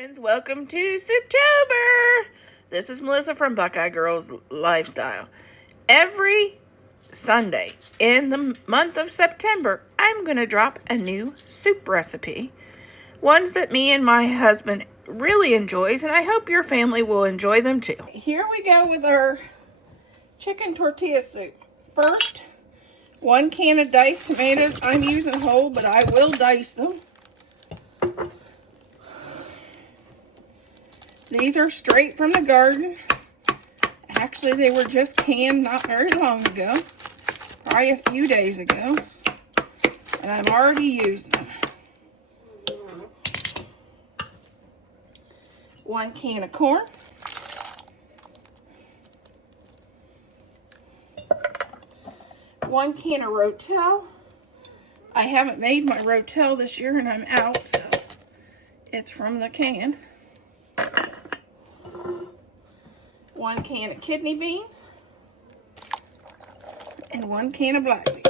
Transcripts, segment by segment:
friends, welcome to Souptober. This is Melissa from Buckeye Girls Lifestyle. Every Sunday in the month of September, I'm going to drop a new soup recipe. Ones that me and my husband really enjoys, and I hope your family will enjoy them too. Here we go with our chicken tortilla soup. First, 1 can of diced tomatoes. I'm using whole, but I will dice them. These are straight from the garden. Actually, they were just canned not very long ago. Probably a few days ago. And I'm already using them. 1 can of corn. 1 can of rotel. I haven't made my rotel this year and I'm out, so it's from the can. 1 can of kidney beans. And 1 can of black beans.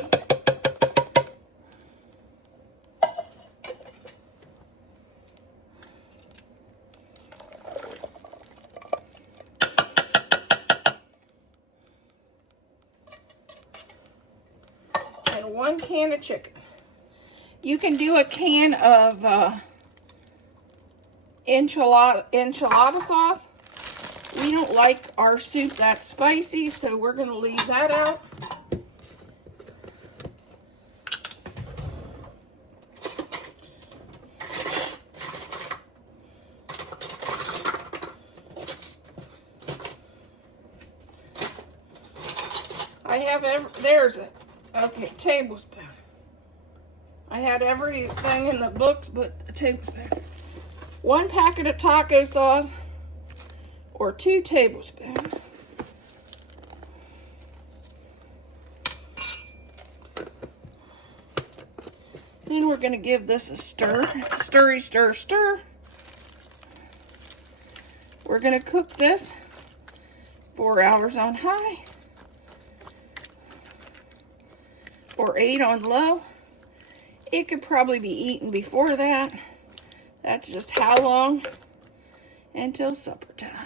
And 1 can of chicken. You can do a can of enchilada sauce. We don't like our soup that spicy, so we're going to leave that out. I have tablespoon. I had everything in the books but a tablespoon. 1 packet of taco sauce, or 2 tablespoons. Then we're going to give this a stir. Stirry, stir, stir. We're going to cook this 4 hours on high. Or 8 on low. It could probably be eaten before that. That's just how long until supper time.